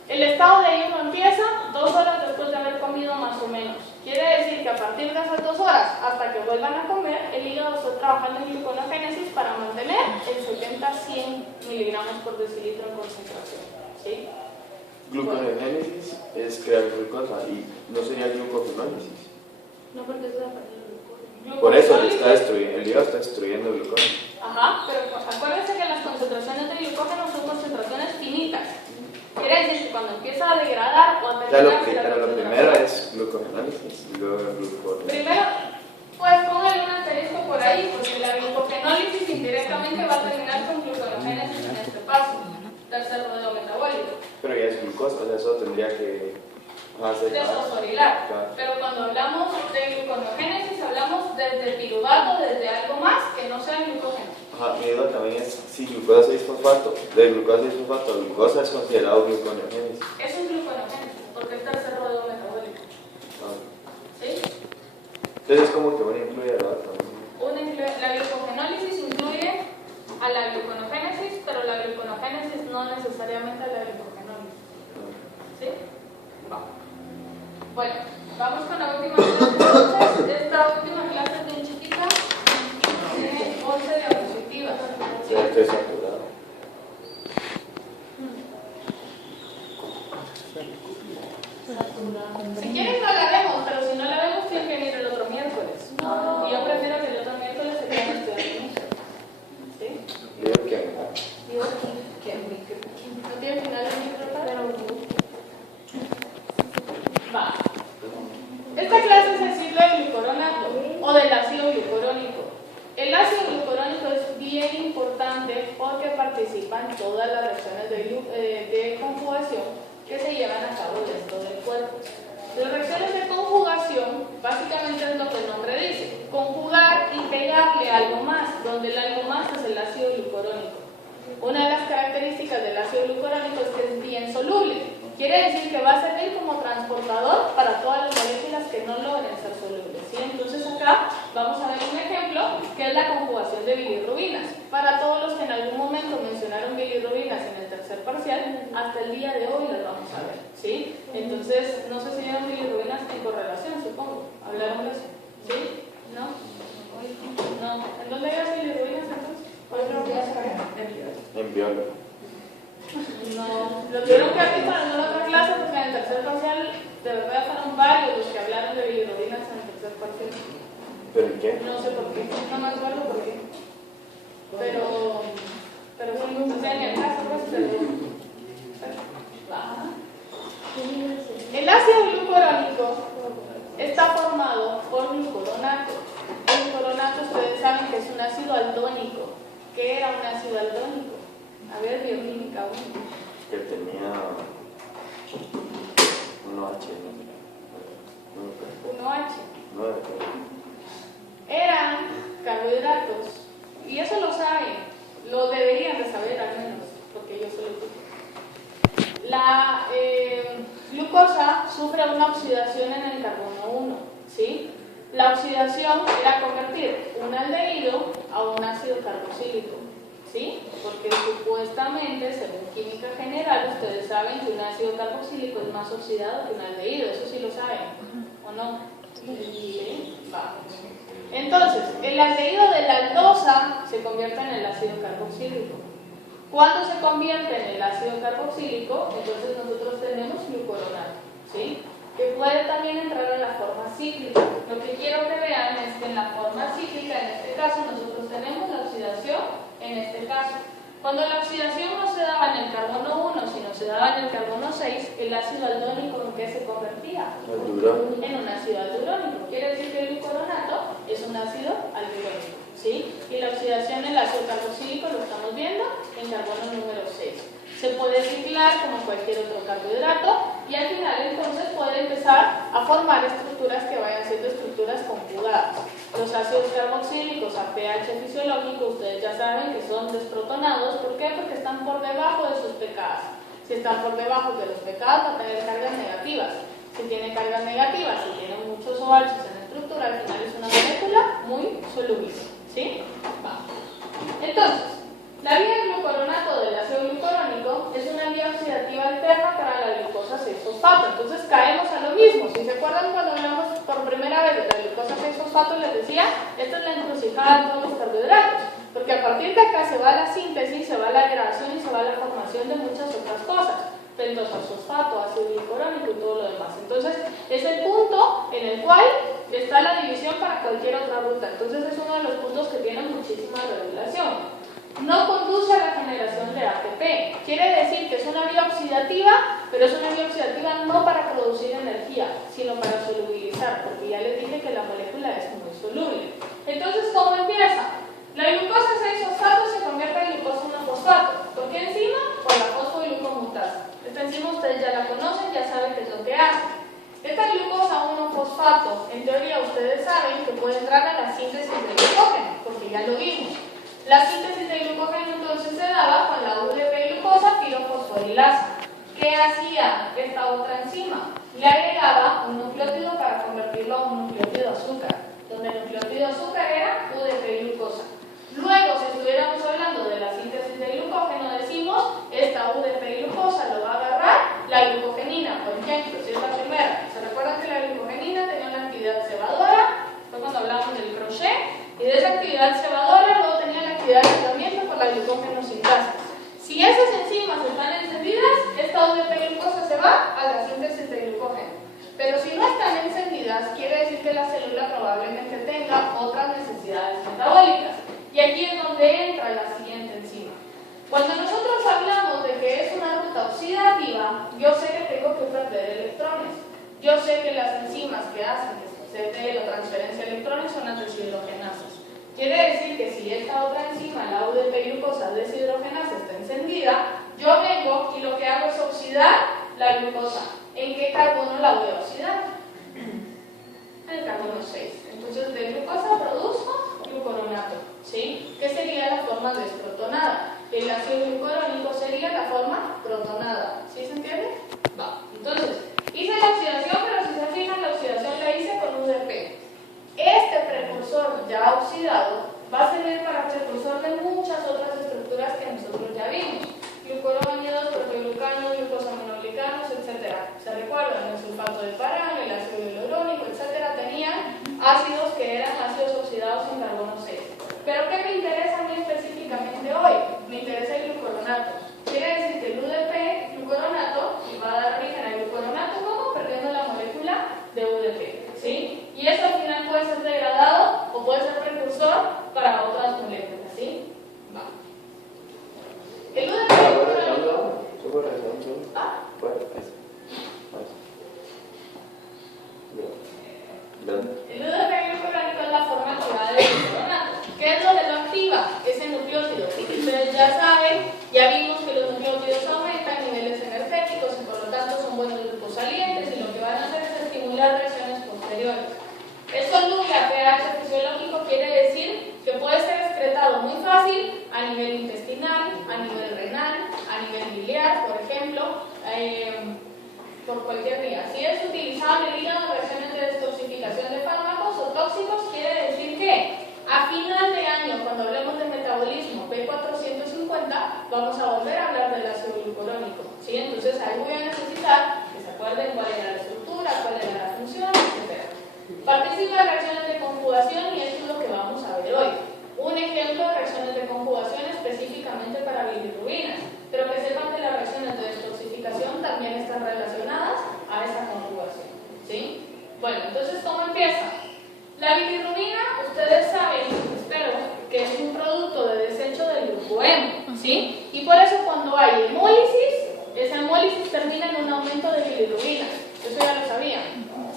el estado de ayuno empieza 2 horas después de haber comido más o menos. Quiere decir que a partir de esas 2 horas hasta que vuelvan a comer, el hígado está trabajando en gluconeogénesis para mantener el 70-100 miligramos por decilitro en concentración. ¿Sí? Gluconeogénesis es crear glucosa y no sería glucogenólisis. No, porque es la glucosa. Por eso le está destruyendo, el hígado está destruyendo glucosa. Ajá, pero acuérdense que las concentraciones de glucógeno son concentraciones finitas. Quiere decir que cuando empieza a degradar o a terminar Pero lo primero es glucogenólisis y luego glucosa. Primero, pues póngale un asterisco por ahí, porque la glucogenólisis indirectamente va a terminar con gluconeogénesis en este paso, tercer rodeo metabólico. Pero ya es glucosa, o sea, eso tendría que hacer Desfosforilar. Claro. Pero cuando hablamos de gluconeogénesis, hablamos desde piruvato, desde algo más que no sea glucógeno. Ajá, mi duda también es si glucosa 6-fosfato, de glucosa 6-fosfato, glucosa es considerado gluconeogénesis. Eso es gluconeogénesis, porque es tercer rodeo metabólico. ¿Sí? Entonces es como que uno incluye a la otra. La glucogenólisis incluye a la gluconeogénesis, pero la gluconeogénesis no necesariamente a la glucogenólisis. ¿Sí? Vamos. Bueno, vamos con la última clase. Entonces, esta última clase es bien chiquita, tiene 11 diapositivas. Sí, estoy saturado. Si quieren la haremos, pero si no la vemos tienen que venir el otro miércoles. Y yo prefiero que el otro miércoles se queden estudiando. ¿Sí? Digo que Digo que no tiene final de micro, pero va. Esta clase es el ciclo de glucuronato o del ácido glucurónico. El ácido glucurónico es bien importante porque participa en todas las reacciones de conjugación que se llevan a cabo dentro del cuerpo. Las reacciones de conjugación básicamente es lo que el nombre dice, conjugar y pegarle algo más, donde el algo más es el ácido glucurónico. Una de las características del ácido glucurónico es que es bien soluble, quiere decir que va a servir como transportador para todas las moléculas que no logren ser solubles, ¿sí? Entonces acá vamos a ver un ejemplo que es la conjugación de bilirrubinas. Para todos los que en algún momento mencionaron bilirrubinas en el tercer parcial, hasta el día de hoy las vamos a ver, ¿sí? Entonces, no sé si vieron bilirrubinas en correlación, supongo. ¿Hablaron de eso? ¿Sí? ¿No? ¿No? ¿En dónde hay bilirrubinas entonces? En biólogo. No, lo tuvieron que hacer para alguna otra clase porque en el tercer parcial de verdad fueron varios los que hablaron de bilirrubinas en el tercer parcial. ¿Pero en qué? No sé por qué, no me acuerdo por qué. Pero bueno, o sea, en el caso, pues, el ácido glucurónico está formado por glucuronato. El glucuronato, ustedes saben que es un ácido aldónico. ¿Qué era un ácido aldónico? A ver, bioquímica 1. Que tenía 1H. 1H. 9. Eran carbohidratos. Y eso lo saben. Lo deberían de saber al menos, porque yo soy el La glucosa sufre una oxidación en el carbono 1, ¿sí? La oxidación era convertir un aldehído a un ácido carboxílico, ¿sí? Porque supuestamente, según química general, ustedes saben que un ácido carboxílico es más oxidado que un aldehído, eso sí lo saben, ¿o no? ¿Sí? Vamos. Entonces, el aldehído de la aldosa se convierte en el ácido carboxílico. Cuando se convierte en el ácido carboxílico, entonces nosotros tenemos glucuronato, ¿sí? Que puede también entrar en la forma cíclica. Lo que quiero que vean es que en la forma cíclica, en este caso, nosotros tenemos la oxidación, en este caso. Cuando la oxidación no se daba en el carbono 1, sino se daba en el carbono 6, el ácido aldónico ¿en qué se convertía? En un ácido aldurónico. Quiere decir que el glucuronato es un ácido aldurónico, ¿sí? Y la oxidación en el ácido carboxílico lo estamos viendo en carbono número 6. Se puede ciclar como cualquier otro carbohidrato y al final entonces puede empezar a formar estructuras que vayan siendo estructuras conjugadas. Los ácidos carboxílicos a pH fisiológico ustedes ya saben que son desprotonados. ¿Por qué? Porque están por debajo de sus pKs. Si están por debajo de los pKs va a tener cargas negativas. Si tiene cargas negativas, si tiene muchos OH en la estructura, al final es una molécula muy soluble, ¿sí? Vamos. Entonces, la vía del glucuronato del ácido glucurónico es una vía oxidativa alterna para la glucosa 6-fosfato. Entonces caemos a lo mismo. Si se acuerdan cuando hablamos por primera vez de la glucosa 6-fosfato, les decía, esta es la encrucijada de todos los carbohidratos. Porque a partir de acá se va la síntesis, se va la degradación y se va la formación de muchas otras cosas. Pentosfosfato, ácido glucurónico y todo lo demás. Entonces es el punto en el cual está la división para cualquier otra ruta. Entonces es uno de los puntos que tiene muchísima regulación. No conduce a la generación de ATP. Quiere decir que es una vía oxidativa, pero es una vía oxidativa no para producir energía, sino para solubilizar, porque ya les dije que la molécula es muy soluble. Entonces, ¿cómo empieza? La glucosa 6-fosfato se convierte en glucosa 1-fosfato. ¿Por qué enzima? Por la fosfoglucomutasa. Esta enzima ustedes ya la conocen, ya saben qué es lo que hace. Esta glucosa 1-fosfato, en teoría ustedes saben que puede entrar a la síntesis de glucógeno, porque ya lo vimos. La síntesis de glucógeno entonces se daba con la UDP-glucosa pirofosforilasa. ¿Qué hacía esta otra enzima? Le agregaba un nucleótido para convertirlo a un nucleótido azúcar, donde el nucleótido azúcar era UDP-glucosa. Luego, si estuviéramos hablando de la síntesis de glucógeno, decimos, esta UDP-glucosa lo va a agarrar la glucogenina, por ejemplo, si es la primera. ¿Se recuerdan que la glucogenina tenía una actividad cebadora? Fue cuando hablamos del crochet. Y de esa actividad cebadora luego tenía la actividad de tratamiento por la glucogenosintasis. Si esas enzimas están encendidas, esta UDP-glucosa se va a la síntesis de glucógeno. Pero si no están encendidas, quiere decir que la célula probablemente tenga otras necesidades metabólicas. Y aquí es donde entra la siguiente enzima. Cuando nosotros hablamos de que es una ruta oxidativa, yo sé que tengo que perder electrones. Yo sé que las enzimas que hacen que se dé la transferencia de electrones son las deshidrogenasas. Quiere decir que si esta otra enzima, la UDP-glucosa deshidrogenasa, está encendida, yo vengo y lo que hago es oxidar la glucosa. ¿En qué carbono la voy a oxidar? En el carbono 6. Entonces, de glucosa produzco glucoronato, ¿sí? ¿Qué sería la forma desprotonada? El ácido glucurónico sería la forma protonada. ¿Sí se entiende? Va. Entonces, hice la oxidación, pero si se fijan, la oxidación la hice con UDP. Este precursor ya oxidado va a servir para precursor de muchas otras estructuras que nosotros ya vimos. Glucurónidos, proteoglucanos, glucosaminoglicanos, etc. ¿Se recuerdan? El sulfato de parán, el ácido hialurónico, etc. Tenían ácidos que eran ácidos oxidados en carbono 6. ¿Pero qué me interesa a mí específicamente hoy? Me interesa el glucoronato. Quiere decir que el UDP, glucoronato, va a dar origen al glucoronato, ¿cómo? Perdiendo la molécula de UDP, ¿sí? Y eso al final puede ser degradado o puede ser precursor para otras moléculas, ¿sí? Va. El UDP glucurónico... Ah. El UDP glucurónico es la forma activada del glucoronato. ¿Qué es lo que lo activa? Ese nucleótido. Ustedes ya saben, ya vimos que los nucleótidos aumentan niveles energéticos y por lo tanto son buenos grupos salientes y lo que van a hacer es estimular reacciones posteriores. Es soluble a pH fisiológico, quiere decir que puede ser excretado muy fácil a nivel intestinal, a nivel renal, a nivel biliar, por ejemplo, por cualquier vía. Si es utilizado en el hígado en reacciones de detoxificación de fármacos o tóxicos, quiere decir que a final de año, cuando hablemos de metabolismo P450, vamos a volver a hablar del ácido glucurónico, ¿sí? Entonces ahí voy a necesitar que se acuerden cuál era la estructura, cuál era la función, etc. Participa en reacciones de conjugación y esto es lo que vamos a ver hoy. Un ejemplo de reacciones de conjugación específicamente para bilirrubinas, pero que sepan que las reacciones de detoxificación también están relacionadas a esa conjugación, ¿sí? Bueno, entonces, ¿cómo empieza? La bilirrubina, ustedes saben, espero, que es un producto de desecho del grupo hemo, ¿sí? Y por eso cuando hay hemólisis, esa hemólisis termina en un aumento de bilirrubinas. Eso ya lo sabían,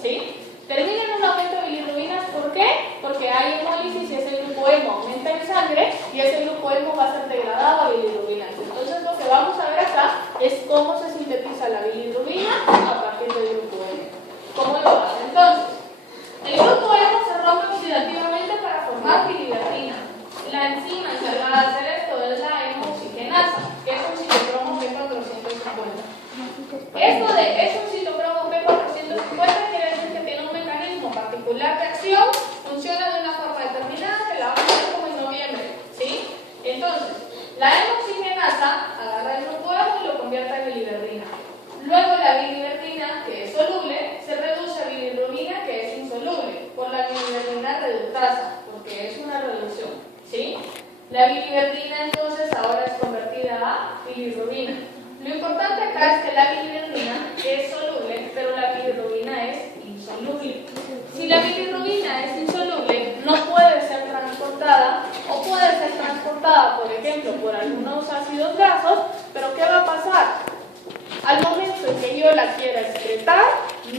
¿sí? Termina en un aumento de bilirrubinas, ¿por qué? Porque hay hemólisis y ese grupo hemo aumenta en sangre y ese grupo hemo va a ser degradado a bilirrubinas. Entonces lo que vamos a ver acá es cómo se sintetiza la bilirrubina a partir del grupo hemo. ¿Cómo lo hace? Entonces, el grupo hemo se rompe oxidativamente para formar bilirruina. La enzima encargada de hacer esto es la hemoxigenasa, que es un citocromo P450. Esto es un citocromo P450 quiere decir que tiene un mecanismo particular de acción, funciona de una forma determinada, que la vamos a ver como en noviembre, ¿sí? Entonces, la hemoxigenasa agarra el grupo hemo y lo convierte en bilirrubina. Luego la bilirrubina, que es soluble, se reduce a bilirrubina, que es insoluble, por la bilirrubina reductasa, porque es una reducción, ¿sí? La bilirrubina entonces ahora es convertida a bilirrubina. Lo importante acá es que la bilirrubina es soluble, pero la bilirrubina es insoluble. Si la bilirrubina es insoluble, no puede ser transportada, o puede ser transportada, por ejemplo, por algunos ácidos grasos, pero ¿qué va a pasar? Al momento en que yo la quiera excretar,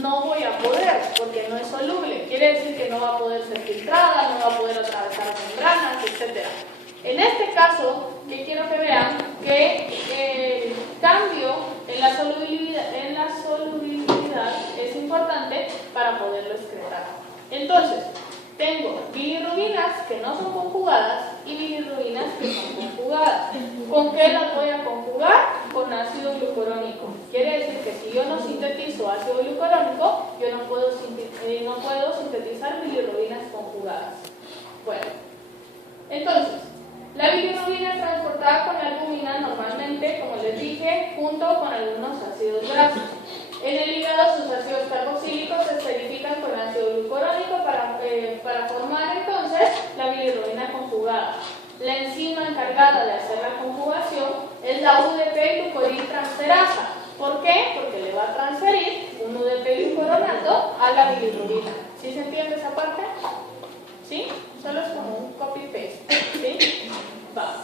no voy a poder, porque no es soluble. Quiere decir que no va a poder ser filtrada, no va a poder atravesar membranas, etc. En este caso, que quiero que vean que el cambio en la solubilidad es importante para poderlo excretar. Entonces, tengo bilirrubinas que no son conjugadas y bilirrubinas que son conjugadas. ¿Con qué las voy a conjugar? Con ácido glucurónico. Quiere decir que si yo no sintetizo ácido glucurónico, yo no puedo sintetizar bilirrubinas conjugadas. Bueno, entonces, la bilirrubina es transportada con la albúmina normalmente, como les dije, junto con algunos ácidos grasos. En el hígado sus ácidos carboxílicos se esterifican con ácido glucurónico para formar entonces la bilirrubina conjugada. La enzima encargada de hacer la conjugación es la UDP-glucoriltransferasa. ¿Por qué? Porque le va a transferir un UDP-glucuronato a la bilirrubina. ¿Sí se entiende esa parte? ¿Sí? Solo es como un copy-paste. ¿Sí? Va.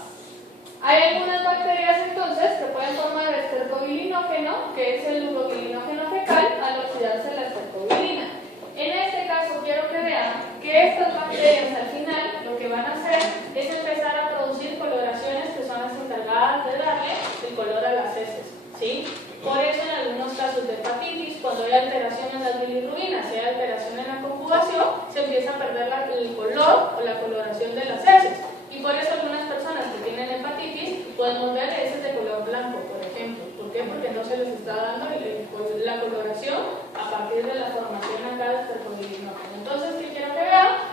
Hay algunas bacterias entonces que pueden formar estercobilinógeno, que es el urobilinógeno fecal, al oxidarse la estercobilina. En este caso quiero que vean que estas bacterias al final lo que van a hacer es empezar a producir coloraciones que son las encargadas de darle el color a las heces, ¿sí? Por eso en algunos casos casos de hepatitis, cuando hay alteración en las bilirrubinas, si hay alteración en la conjugación, se empieza a perder el color o la coloración de las heces. Y por eso algunas personas que tienen hepatitis podemos ver heces de color blanco, por ejemplo. ¿Por qué? Porque no se les está dando la coloración a partir de la formación acá de estercobilinógeno. Entonces, ¿qué quiero que vean?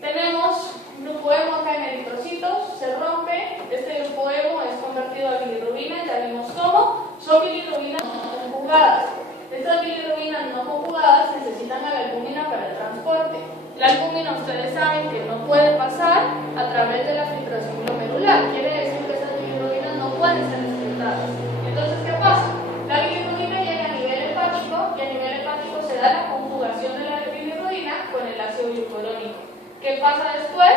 Tenemos un grupo hemo acá en eritrocitos, se rompe, este grupo hemo es convertido a bilirrubina, ya vimos cómo, son bilirrubinas no conjugadas. Estas bilirrubinas no conjugadas necesitan a la albúmina para el transporte. La albúmina ustedes saben que no puede pasar a través de la filtración glomerular, quiere decir que estas bilirrubinas no pueden ser excretadas. Entonces, ¿qué pasa? La bilirrubina llega a nivel hepático y a nivel hepático se da la conjugación de la bilirrubina con el ácido glucurónico. ¿Qué pasa después?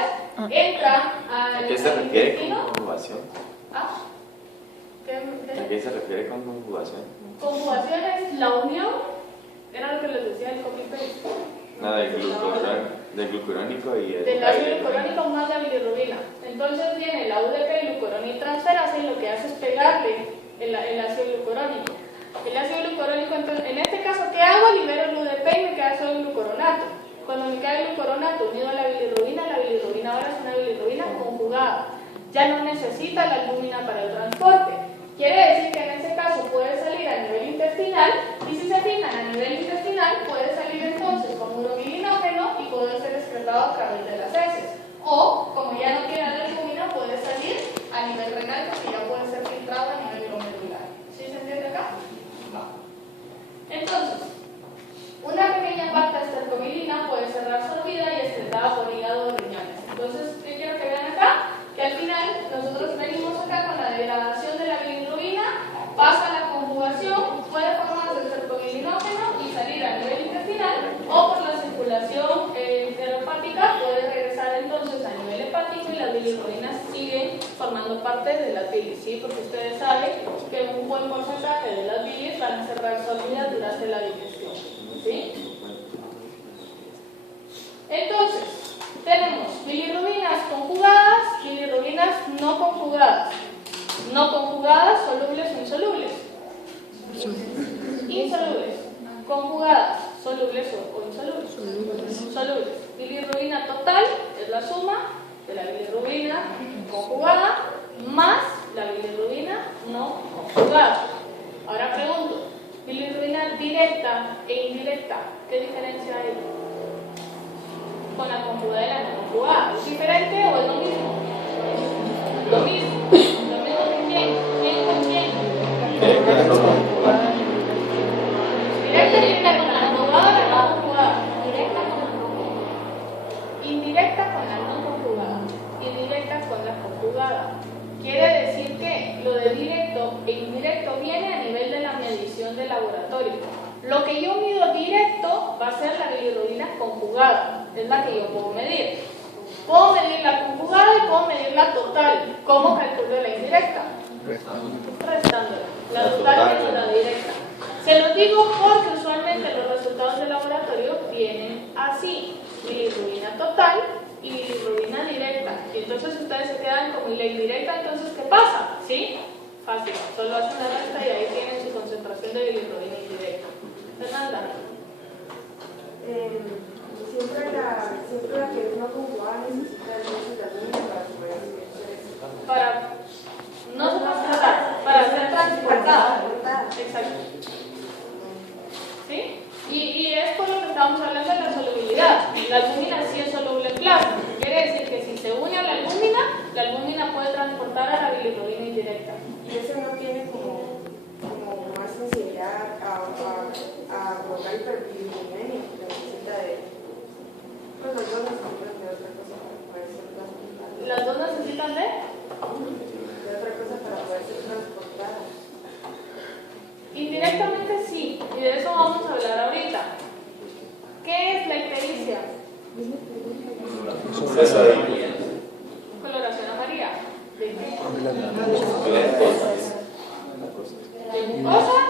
Entra al ¿A qué se refiere con intestino. conjugación? ¿Ah? ¿A qué se refiere con conjugación? Conjugación es la unión, era lo que les decía el copy-paste. No, del glucurónico y el Del ácido glucurónico más la bilirrubina. Entonces viene la UDP glucuroniltransferasa y lo que hace es pegarle el ácido glucurónico. El ácido glucurónico, entonces, en este caso, ¿qué hago? Libero el UDP y me queda solo el glucuronato. Cuando me queda el glucuronato unido a la bilirrubina ahora es una bilirrubina conjugada. Ya no necesita la albúmina para el transporte. Quiere decir que en este caso puede salir a nivel intestinal, y si se fijan a nivel intestinal puede salir entonces como urobilinógeno y poder ser excretado a través de las heces. O, como ya no tiene la albúmina, puede salir a nivel renal porque ya puede ser filtrado a nivel glomerular. ¿Sí se entiende acá? Va. Entonces, una pequeña parte de estercobilina puede ser reabsorbida y excretada por hígado o riñones. Entonces, ¿qué quiero que vean acá? Que al final nosotros venimos acá con la degradación de la bilirrubina, pasa a la conjugación, puede formarse estercobilinógeno y salir a nivel intestinal, o por la circulación enterohepática puede regresar entonces a nivel hepático y las bilirrubinas siguen formando parte de la bilis, ¿sí? Porque ustedes saben que un buen porcentaje de las bilis van a ser reabsorbidas durante la digestión, ¿sí? Entonces, tenemos bilirrubinas conjugadas, bilirrubinas no conjugadas. No conjugadas, solubles o insolubles. Insolubles. Conjugadas, solubles o insolubles. Solubles. Bilirrubina total es la suma de la bilirrubina conjugada más la bilirrubina no conjugada. Ahora pregunto, bilirrubina directa e indirecta, ¿qué diferencia hay con la conjugada y la no conjugada? ¿Es diferente o es lo mismo? Lo mismo. ¿Lo mismo que quién? ¿Quién con quién? Directa con la conjugada. Directa con la conjugada o la no conjugada. Directa con la conjugada. Indirecta con la no conjugada. Indirecta con la conjugada. Quiere decir que lo de directo e indirecto viene a nivel de la medición de laboratorio. Lo que yo mido directo va a ser la bilirrubina conjugada, es la que yo puedo medir. Puedo medir la conjugada y puedo medir la total. ¿Cómo calculo la indirecta? Restándola. La total menos la directa. Se los digo porque usualmente los resultados del laboratorio vienen así: bilirrubina total y bilirrubina directa. Y entonces ustedes se quedan como la indirecta, entonces ¿qué pasa? ¿Sí? Fácil. Solo hacen una resta y ahí tienen su concentración de bilirrubina indirecta. Fernanda. Siempre la que es no conjugada necesita entonces la albúmina para poder hacer Para no transportar, para ser transportada. Exacto. ¿Sí? Y es por lo que estamos hablando de la solubilidad. La albúmina sí es soluble en plasma. Quiere decir que si se une a la albúmina puede transportar a la bilirrubina indirecta. Y eso no tiene como más sensibilidad a colocar hiperbilirubinemia, que necesita de... Pues los dos necesitan de otra cosa para poder ser transportadas. ¿Las dos necesitan de? De otra cosa para poder ser transportadas. Indirectamente sí, y de eso vamos a hablar ahorita. ¿Qué es la ictericia? Coloración amarilla. ¿De qué? De mucosas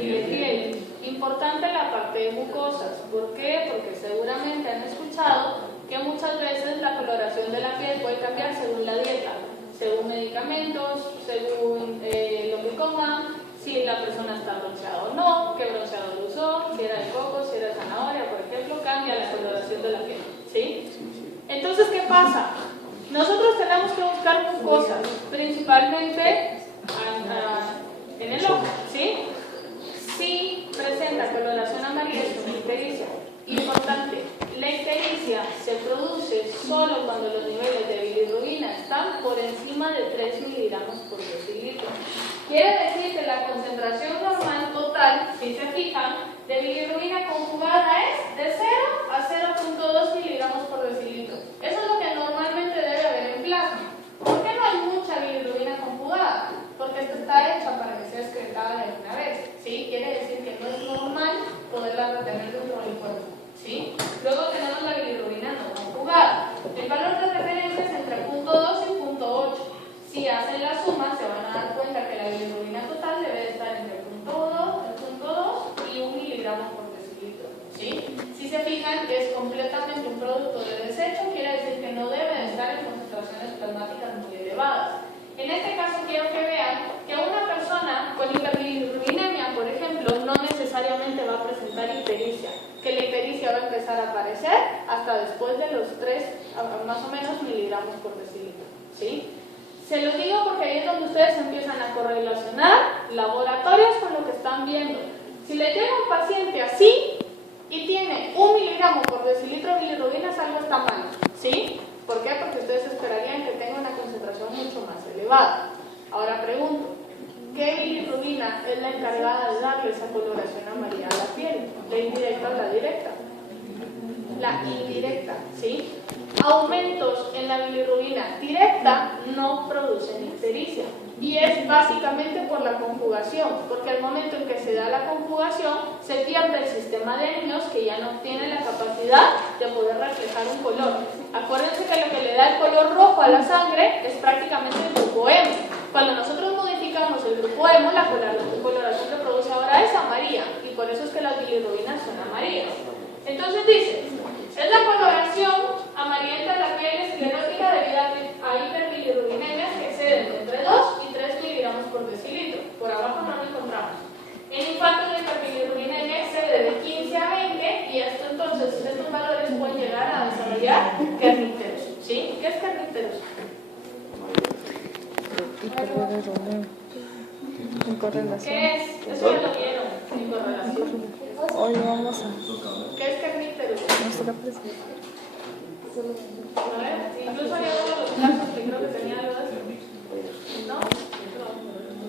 y de piel. Importante la parte de mucosas. ¿Por qué? Porque seguramente han escuchado que muchas veces la coloración de la piel puede cambiar según la dieta, según medicamentos, según lo que coman. si la persona está bronceada o no, qué bronceador usó, si era de coco, si era de zanahoria, por ejemplo, cambia la coloración de la piel, ¿sí? Entonces, ¿qué pasa? Nosotros tenemos que buscar cosas, principalmente en el ojo, ¿sí? Si presenta coloración amarilla es una ictericia. Importante, la ictericia se produce solo cuando los niveles de bilirrubina están por encima de 3 miligramos por decilitro. Quiere decir que la concentración normal total, si se fijan, de bilirrubina conjugada es de 0 a 0.2 miligramos por decilitro. Eso es lo que normalmente debe haber en plasma. ¿Por qué no hay mucha bilirrubina conjugada? Porque esto está hecha para que sea excretada de una vez, ¿sí? Quiere decir que no es normal poderla retener dentro del cuerpo, ¿sí? Luego tenemos la bilirrubina no conjugada. El valor de referencia es entre 0.2 y 0.8. Si hacen la suma, se van a dar cuenta que la bilirrubina total debe de estar entre 0.2 y 1 miligramo por decilitro, ¿sí? Si se fijan, es completamente un producto de desecho, quiere decir que no debe de estar en concentraciones plasmáticas muy elevadas. En este caso quiero que vean que una persona con hiperbilirrubinemia, por ejemplo, no necesariamente va a presentar ictericia, que la ictericia va a empezar a aparecer hasta después de los 3 más o menos miligramos por decilitro, ¿sí? Se los digo porque ahí es donde ustedes empiezan a correlacionar laboratorios con lo que están viendo. Si le llega un paciente así y tiene 1 miligramo por decilitro de bilirrubina, algo está mal, ¿sí? ¿Por qué? Porque ustedes esperarían que tenga una concentración mucho más elevada. Ahora pregunto, ¿qué bilirrubina es la encargada de darle esa coloración amarilla a la piel? ¿La indirecta o la directa? La indirecta, ¿sí? Aumentos en la bilirrubina directa no producen ictericia. Y es básicamente por la conjugación, porque al momento en que se da la conjugación se pierde el sistema de helios, que ya no tiene la capacidad de poder reflejar un color. Acuérdense que lo que le da el color rojo a la sangre es prácticamente el grupo hemo. Cuando nosotros modificamos el grupo hemo, la coloración que produce ahora es amarilla, y por eso es que las bilirrubinas son amarillas. Entonces dice, es la coloración amarillenta de la piel esclerótica debido a hiperbilirrubinemia que exceden entre 2 y 3 miligramos por decilitro. Por abajo no lo encontramos. En infantes la hiperbilirrubinemia excede de 15 a 20 y estos valores pueden llegar a desarrollar kernípteros, ¿sí? ¿Qué es kernípteros? En correlación. ¿Qué es? Eso ya lo vieron, en correlación. Hoy vamos a ¿Qué es kernípteros? nuestra presencia. A ver, incluso había uno de los casos que creo que tenía algo de eso. ¿No?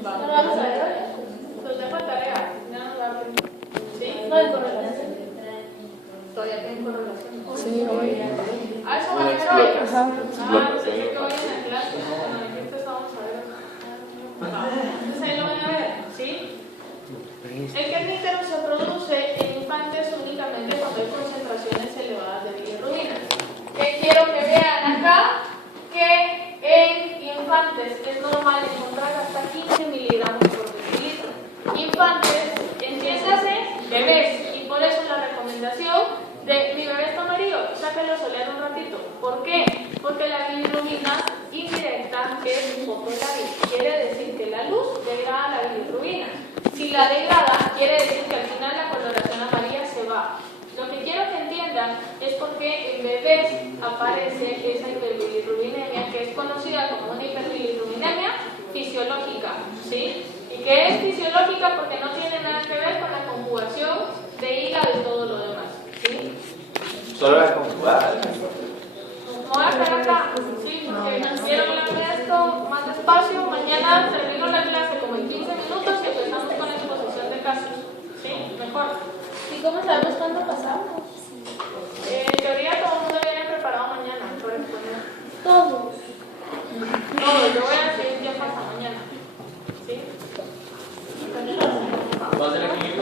Vamos a ver. Los dejo en tarea. ¿Sí? No hay correlación. Todavía tienen correlación. Sí, hoy. Ah, eso va a ver hoy. Ajá. Pensé que hoy en la clase. Bueno, aquí ustedes vamos a ver. Entonces ahí lo van a ver, ¿sí? El kerníptero se produce en infantes únicamente cuando hay concentraciones elevadas de bilirrubina. Quiero que vean acá que en infantes es normal encontrar hasta 15 miligramos por decilitro. Infantes, entiéndase, bebés, y por eso la recomendación de mi bebé está amarillo, sáquenlo a solear un ratito. ¿Por qué? Porque la bilirrubina indirecta es fotolábil, quiere decir que la luz degrada la bilirrubina. Si la degrada, quiere decir que al final la coloración amarilla se va. Lo que quiero que entiendan es porque en bebés aparece esa hiperbilirrubinemia, que es conocida como una hiperbilirrubinemia fisiológica, ¿sí? ¿Y que es fisiológica? Porque no tiene nada que ver con la conjugación de hígado y todo lo demás, ¿sí? Solo la conjugada. Me voy a quedar acá, sí, porque quiero hablar de esto más despacio. Mañana termino la clase como en 15 minutos y empezamos con la exposición de casos, ¿sí? Mejor. ¿Y cómo sabemos cuándo pasamos? En teoría todo el mundo viene preparado mañana para exponer. Todos. No, yo voy a decir qué pasa mañana, ¿sí? ¿Cuál es el equilibrio?